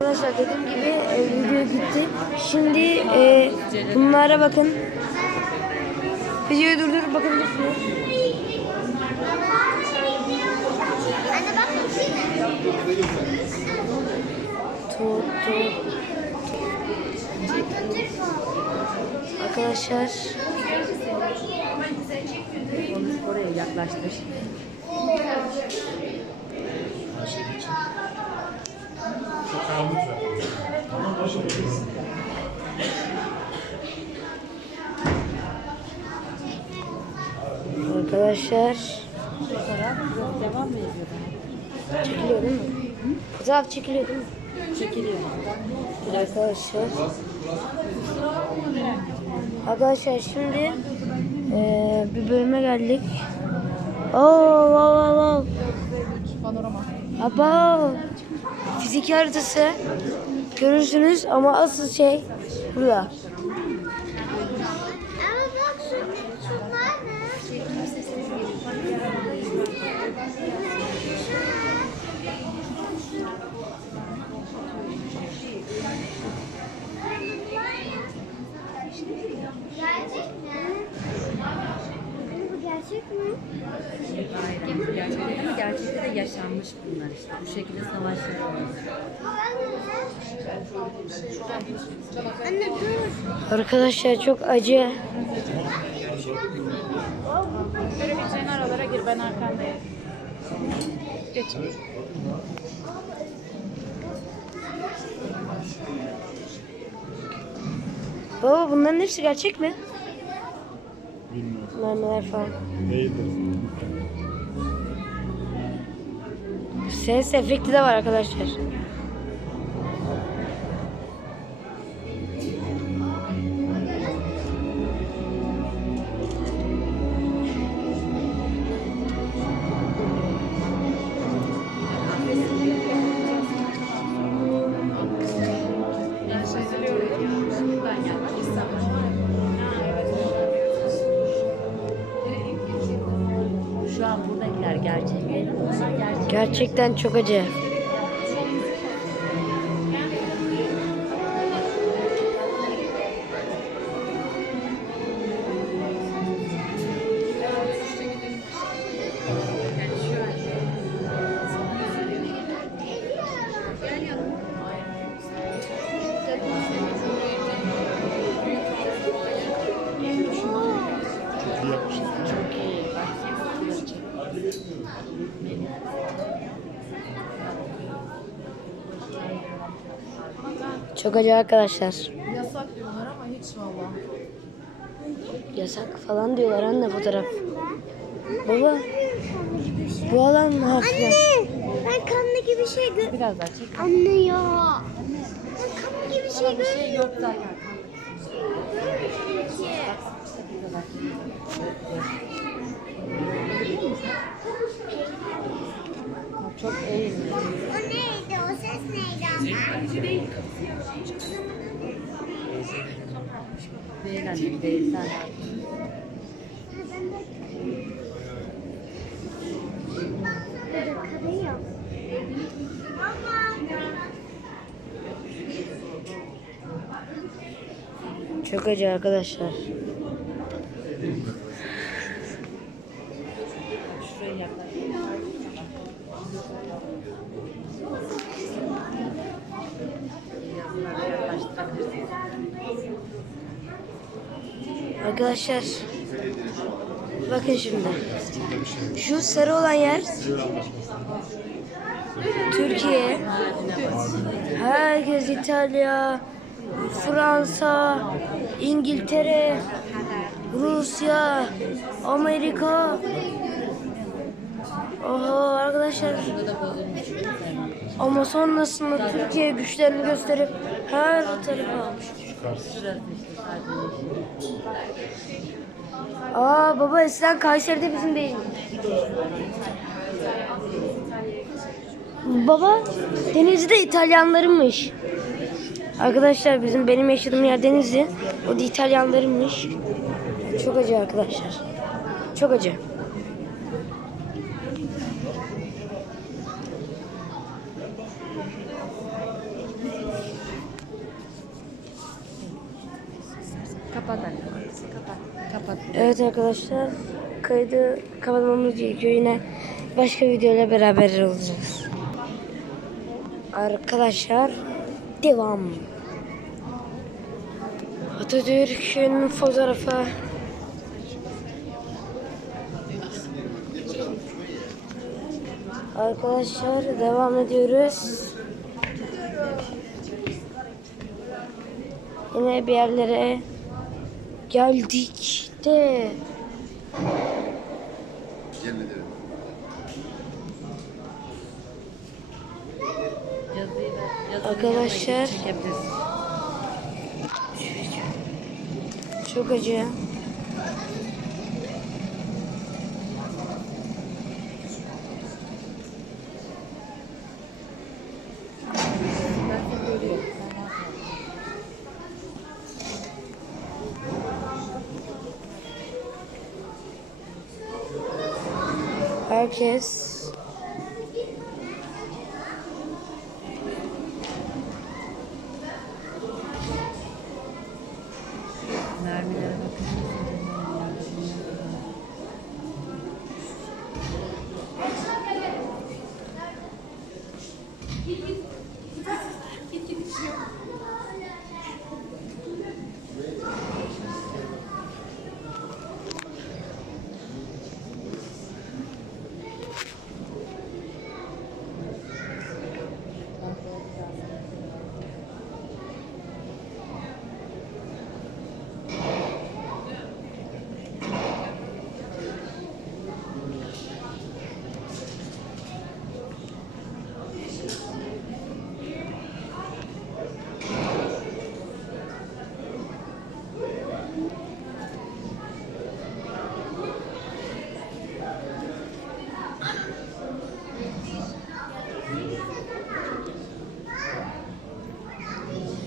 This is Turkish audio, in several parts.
Arkadaşlar dediğim gibi e, video gitti. Şimdi e, bunlara bakın. Videoyu durdurup bakabilirsiniz. Tut, tut. Arkadaşlar oraya yaklaştır. Arkadaşlar Fotoğraf devam mı ediyor? çekiliyor değil mi? Fotoğraf çekiliyor değil mi? Çekiliyor. Arkadaşlar. Arkadaşlar şimdi eee, bir bölüme geldik. Oo, wow, wow, wow. Panorama. Aba, fizik haritası görürsünüz ama asıl şey burada. Ama bak şu, şunlar ne? Gerçek mi? Anne bu gerçek mi? Gerçekte mi? Gerçekte de yaşanmış bunlar işte. Bu şekilde savaşlar. Anne dur. Arkadaşlar çok acı. Görebileceğin aralara gir ben arkandayım. Geç. Baba bunların hepsi gerçek mi? Mermiler falan. Değildir. Ses efekti de var arkadaşlar. Buradakiler gerçek. Gerçekten çok acı. Çok acı arkadaşlar. Yasak diyorlar ama hiç valla. Yasak falan diyorlar anne fotoğraf. Baba bu alan mı hafıza? Anne ben kanlı gibi şey gör... Biraz daha çek. Anne ya. Ben kanlı gibi şey Bir şey görmüyorum yok zaten. Çok eğilmiyor. O neydi? Ses neydi ama? Değil. Çok acı arkadaşlar. Arkadaşlar bakın şimdi. Şu sarı olan yer Türkiye. Herkes İtalya, Fransa, İngiltere, Rusya, Amerika. Oha arkadaşlar. Ama sonrasında Türkiye güçlerini gösterip her tarafa almış. Aa baba eskiden Kayseri'de bizim değil. Baba Denizli'de İtalyanlarınmış. Arkadaşlar bizim benim yaşadığım yer Denizli. O da İtalyanlarınmış. Çok acı arkadaşlar. Çok acı. Evet arkadaşlar kaydı kapatmamız gerekiyor. Yine başka videoyla beraber olacağız. Arkadaşlar devam. Atatürk'ün fotoğrafı. Arkadaşlar devam ediyoruz. Yine bir yerlere geldik de. Yazının Arkadaşlar. çekebilirsin. Çok acı. Herkes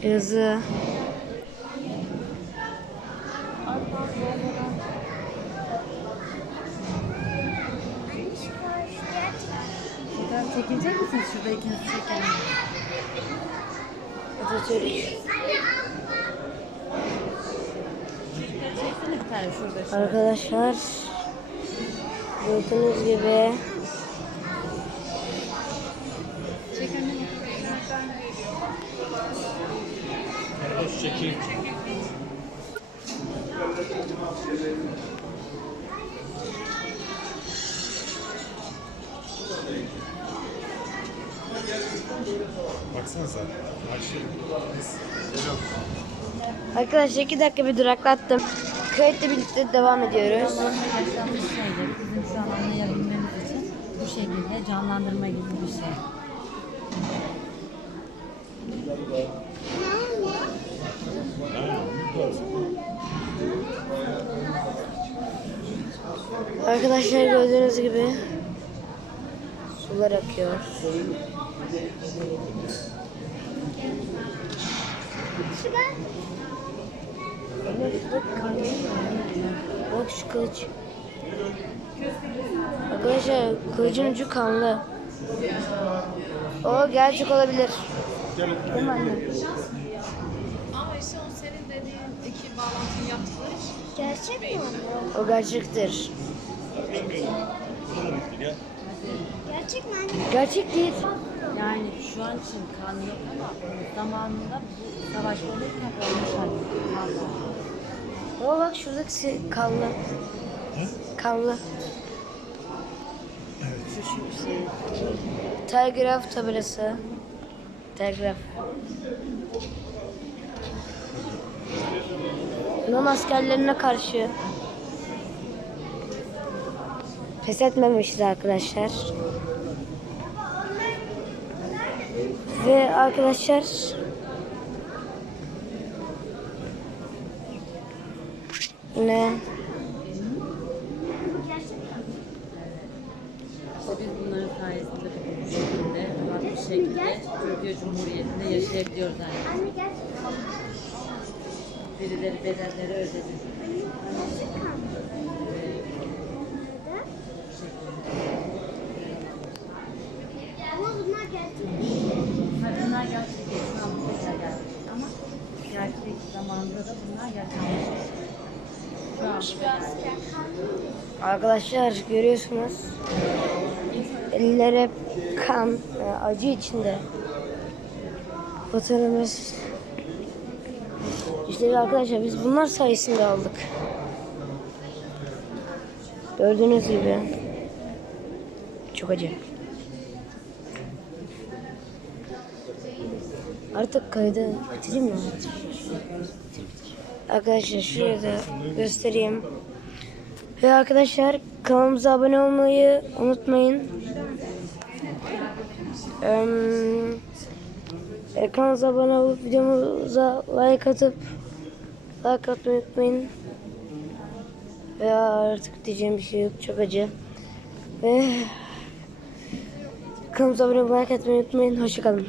yazı. Fotoğraf çekilecek misin? Şurada ikiniz çekelim. Atatürk. Çeksene bir tane şurada. Arkadaşlar gördüğünüz gibi Baksanıza. Biz. Selam. arkadaşlar iki dakika bir duraklattım. Kayıtla birlikte devam ediyoruz. Yaşanmış şeyleri bizim şu an anlayabilmemiz için bu şekilde canlandırma gibi bir şey. Arkadaşlar gördüğünüz gibi sular akıyor. Bak şu kılıç. Arkadaşlar kılıcın ucu kanlı. O gerçek olabilir. Değil mi anne? Ama işte o senin dediğin iki bağlantıyı yaptıkları için. Gerçek mi? O gerçektir. Gerçek mi anne? Gerçek değil. Yani şu an için kan yok ama zamanında bu savaş olurken var. Ama bak şuradaki kanlı. Kanlı. Şu şu şey. Telgraf tabelası. Telgraf. Yunan askerlerine karşı pes etmemişiz arkadaşlar. Ve arkadaşlar yine biz bunların sayesinde bu şekilde, rahat bir şekilde Türkiye Cumhuriyeti'nde yaşayabiliyoruz yani. Birileri bedelleri ödedi. Ama bunlar gerçek. Ha, bunlar gerçek değil. Şu an bu şekilde gelmiş ama gerçek zamanında da bunlar yaşanmış. Ölmüş bir asker. Arkadaşlar görüyorsunuz. Eller hep kan, e, acı içinde. Vatanımız. İşte arkadaşlar biz bunlar sayesinde aldık. Gördüğünüz gibi. Çok acı. Artık kaydı bitireyim mi? Arkadaşlar şuraya da göstereyim. Ve arkadaşlar kanalımıza abone olmayı unutmayın. Eee e, kanalımıza abone olup videomuza like atıp like atmayı unutmayın. Ve artık diyeceğim bir şey yok çok acı. Ve kanalımıza abone olmayı like atmayı unutmayın. Hoşçakalın.